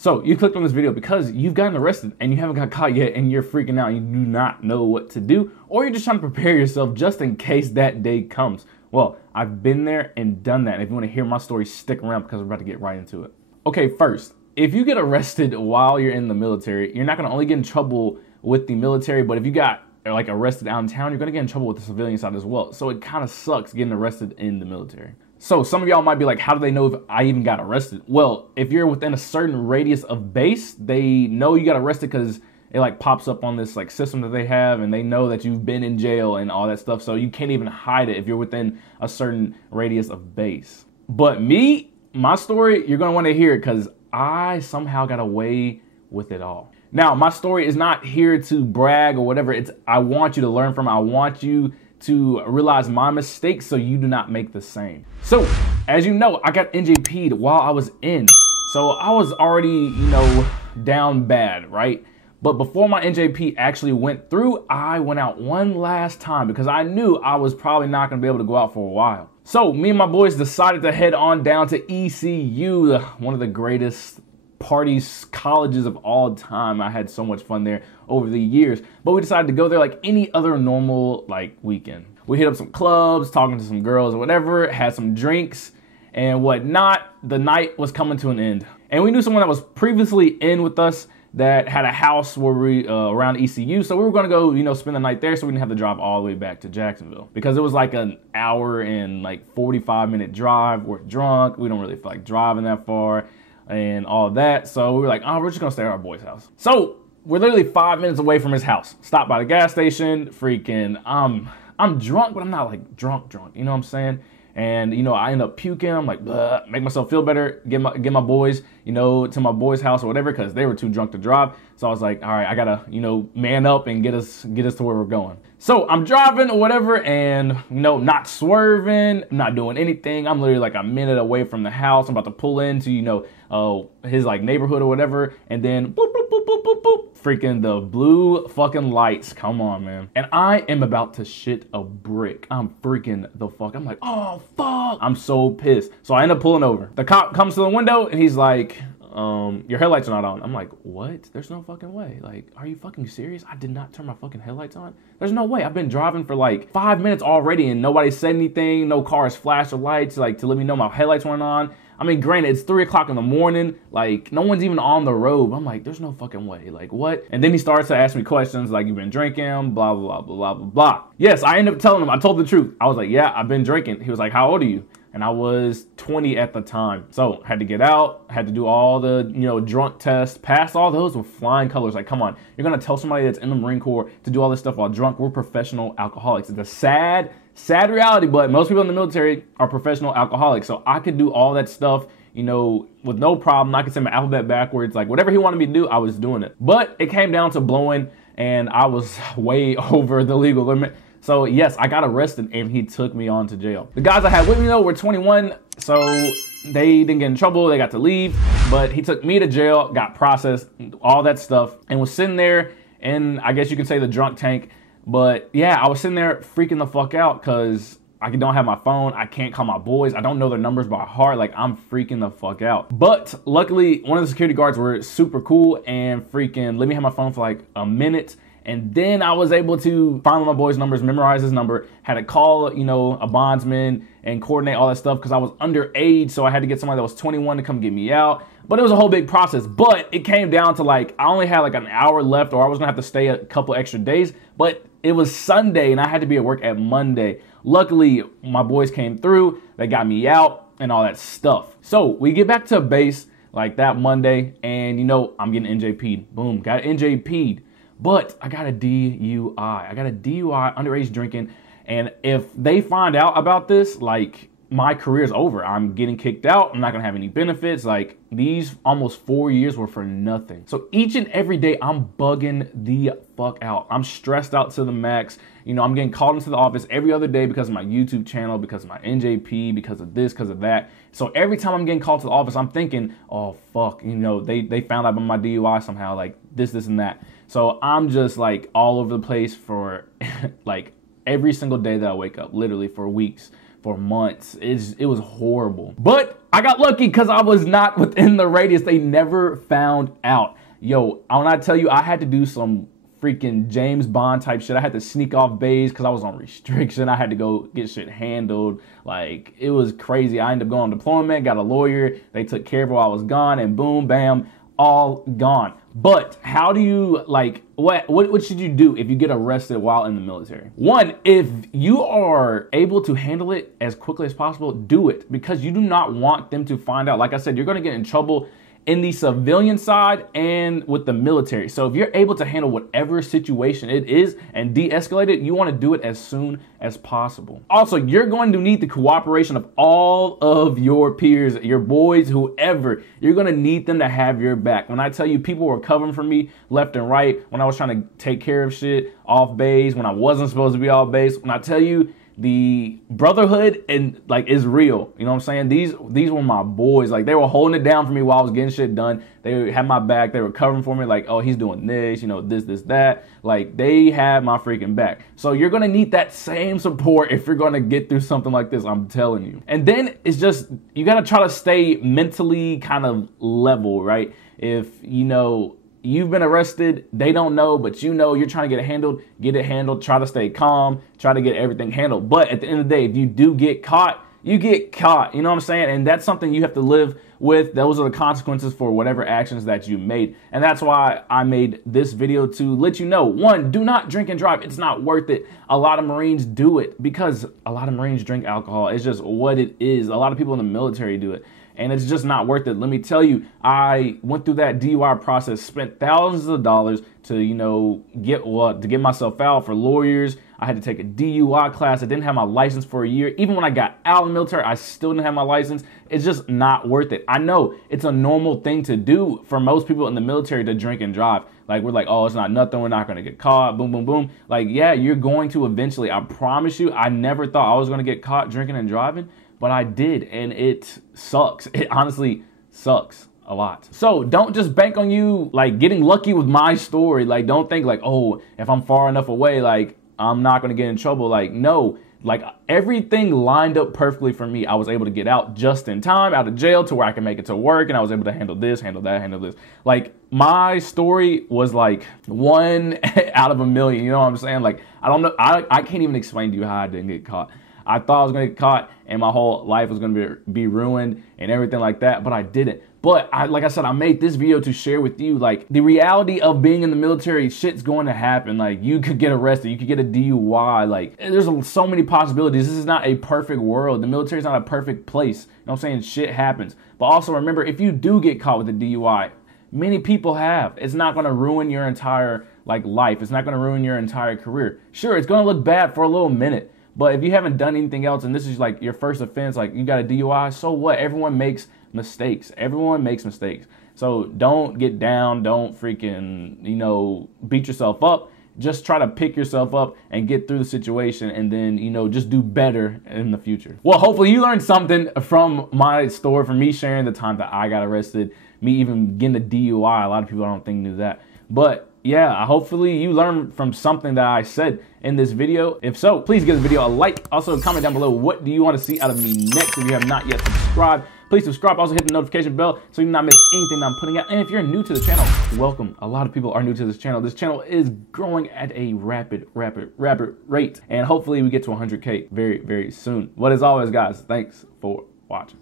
So you clicked on this video because you've gotten arrested and you haven't got caught yet and you're freaking out and you do not know what to do, or you're just trying to prepare yourself just in case that day comes. Well, I've been there and done that. And if you want to hear my story, stick around because we're about to get right into it. Okay, first, if you get arrested while you're in the military, you're not going to only get in trouble with the military, but if you got like arrested out in town, you're going to get in trouble with the civilian side as well. So it kind of sucks getting arrested in the military. So some of y'all might be like, how do they know if I even got arrested? Well, if you're within a certain radius of base, they know you got arrested because it like pops up on this like system that they have, and they know that you've been in jail and all that stuff. So you can't even hide it if you're within a certain radius of base. But me, my story, you're going to want to hear it because I somehow got away with it all. Now, my story is not here to brag or whatever. I want you to learn from it. I want you to realize my mistakes so you do not make the same. So, as you know, I got NJP'd while I was in. So I was already, down bad, right? But before my NJP actually went through, I went out one last time because I knew I was probably not going to be able to go out for a while. So me and my boys decided to head on down to ECU, one of the greatest parties, colleges of all time. I had so much fun there over the years, but we decided to go there like any other normal weekend. We hit up some clubs, talking to some girls or whatever, had some drinks and whatnot. The night was coming to an end, and we knew someone that was previously in with us that had a house where we around ECU, so we were gonna go, spend the night there, so we didn't have to drive all the way back to Jacksonville because it was like an hour and 45-minute drive. We're drunk, we don't really feel like driving that far and all of that, so we were like, we're just gonna stay at our boy's house. So we're literally 5 minutes away from his house. Stopped by the gas station. Freaking, I'm drunk, but I'm not like drunk. You know what I'm saying? And I end up puking. I'm like, bleh, make myself feel better. Get my boys, to my boy's house or whatever, because they were too drunk to drive. So I was like, all right, I gotta, man up and get us to where we're going. So I'm driving or whatever, and not swerving, not doing anything. I'm literally like a minute away from the house. I'm about to pull into, his neighborhood or whatever, and then boop, boop, boop, boop, boop, boop. Freaking the blue fucking lights. Come on, man. And I am about to shit a brick. I'm freaking the fuck. I'm like, oh, fuck. I'm so pissed. So I end up pulling over. The cop comes to the window and he's like, your headlights are not on. I'm like, what? There's no fucking way. Like, are you fucking serious? I did not turn my fucking headlights on. There's no way. I've been driving for 5 minutes already and nobody said anything. No cars flashed or lights to let me know my headlights weren't on. I mean, granted, it's 3 o'clock in the morning. No one's even on the road. I'm like, there's no fucking way. What? And then he starts to ask me questions like, you've been drinking, blah, blah, blah, blah, blah, blah. Yes, I ended up telling him. I told the truth. I was like, yeah, I've been drinking. He was like, how old are you? And I was 20 at the time. So had to get out, had to do all the, drunk tests, passed all those with flying colors. Like, come on, you're going to tell somebody that's in the Marine Corps to do all this stuff while drunk? We're professional alcoholics. It's a sad reality, but most people in the military are professional alcoholics. So I could do all that stuff, with no problem. I could say my alphabet backwards, whatever he wanted me to do, I was doing it. But it came down to blowing, and I was way over the legal limit. So yes, I got arrested and he took me on to jail. The guys I had with me though were 21, so they didn't get in trouble. They got to leave, but he took me to jail, got processed, all that stuff, and was sitting there in, I guess you could say, the drunk tank. But yeah, I was sitting there freaking the fuck out because I don't have my phone. I can't call my boys. I don't know their numbers by heart. I'm freaking the fuck out. But luckily, one of the security guards were super cool and freaking let me have my phone for a minute. And then I was able to find my boy's numbers, memorize his number, had to call, a bondsman and coordinate all that stuff because I was underage. So I had to get somebody that was 21 to come get me out. But it was a whole big process. But it came down to I only had an hour left, or I was gonna have to stay a couple extra days. But it was Sunday and I had to be at work at Monday. Luckily, my boys came through, they got me out and all that stuff. So we get back to base that Monday, and I'm getting NJP'd. Boom, got NJP'd. But I got a DUI. I got a DUI, underage drinking. And if they find out about this, my career's over. I'm getting kicked out. I'm not going to have any benefits. These almost 4 years were for nothing. So each and every day, I'm bugging the fuck out. I'm stressed out to the max. I'm getting called into the office every other day because of my YouTube channel, because of my NJP, because of this, because of that. So every time I'm getting called to the office, I'm thinking, oh, fuck, they found out about my DUI somehow, this, and that. So I'm just all over the place for every single day that I wake up, literally for weeks. for months. It was horrible. But I got lucky because I was not within the radius. They never found out. Yo, when I tell you, I had to do some freaking James Bond type shit. I had to sneak off base because I was on restriction. I had to go get shit handled. Like, it was crazy. I ended up going on deployment, got a lawyer. They took care of it while I was gone, and boom, bam, all gone. But how do you, like, what should you do if you get arrested while in the military? One, if you are able to handle it as quickly as possible, do it, because you do not want them to find out. Like I said, you're going to get in trouble in the civilian side and with the military. So if you're able to handle whatever situation it is and de-escalate it, you want to do it as soon as possible. Also, you're going to need the cooperation of all of your peers, your boys, whoever. You're going to need them to have your back. When I tell you, people were covering for me left and right when I was trying to take care of shit off base, when I wasn't supposed to be off base. When I tell you, the brotherhood and like is real. You know what I'm saying? These were my boys. Like, they were holding it down for me while I was getting shit done. They had my back. They were covering for me. Like, oh, he's doing this, you know, this, that. Like, they had my freaking back. So you're going to need that same support if you're going to get through something like this. I'm telling you. And then it's just, you got to try to stay mentally kind of level, right? If, you know, you've been arrested, they don't know, but you know you're trying to get it handled, try to stay calm, try to get everything handled. But at the end of the day, if you do get caught, you get caught, you know what I'm saying? And that's something you have to live with. Those are the consequences for whatever actions that you made. And that's why I made this video, to let you know, one, do not drink and drive. It's not worth it. A lot of Marines do it because a lot of Marines drink alcohol. It's just what it is. A lot of people in the military do it. And it's just not worth it. Let me tell you, I went through that DUI process, spent thousands of dollars to, you know, to get myself out, for lawyers. I had to take a DUI class. I didn't have my license for a year. Even when I got out of the military, I still didn't have my license. It's just not worth it. I know it's a normal thing to do for most people in the military, to drink and drive. Like, we're like, oh, it's not nothing. We're not going to get caught. Boom, boom, boom. Like, yeah, you're going to eventually. I promise you, I never thought I was going to get caught drinking and driving. But I did, and it sucks. It honestly sucks a lot. So don't just bank on you, like, getting lucky with my story. Like, don't think like, oh, if I'm far enough away, like, I'm not going to get in trouble. Like, no, like, everything lined up perfectly for me. I was able to get out just in time, out of jail, to where I can make it to work, and I was able to handle this, handle that, handle this. Like, my story was like 1 out of a million. You know what I'm saying? Like, I don't know. I can't even explain to you how I didn't get caught. I thought I was going to get caught and my whole life was going to be ruined and everything like that, but I didn't. But like I said, I made this video to share with you, like, the reality of being in the military. Shit's going to happen. Like, you could get arrested. You could get a DUI. Like, there's so many possibilities. This is not a perfect world. The military is not a perfect place. You know what I'm saying? Shit happens. But also remember, if you do get caught with a DUI, many people have. It's not going to ruin your entire, like, life. It's not going to ruin your entire career. Sure, it's going to look bad for a little minute. But if you haven't done anything else and this is like your first offense, like you got a DUI, so what? Everyone makes mistakes. Everyone makes mistakes. So don't get down. Don't freaking, you know, beat yourself up. Just try to pick yourself up and get through the situation, and then, you know, just do better in the future. Well, hopefully you learned something from my story, from me sharing the time that I got arrested, me even getting a DUI. A lot of people I don't think knew that. But yeah, hopefully you learned from something that I said in this video. If so, please give this video a like. Also, comment down below, what do you want to see out of me next? If you have not yet subscribed, please subscribe. Also, hit the notification bell so you do not miss anything that I'm putting out. And if you're new to the channel, welcome. A lot of people are new to this channel. This channel is growing at a rapid rate. And hopefully we get to 100K very, very soon. But as always, guys, thanks for watching.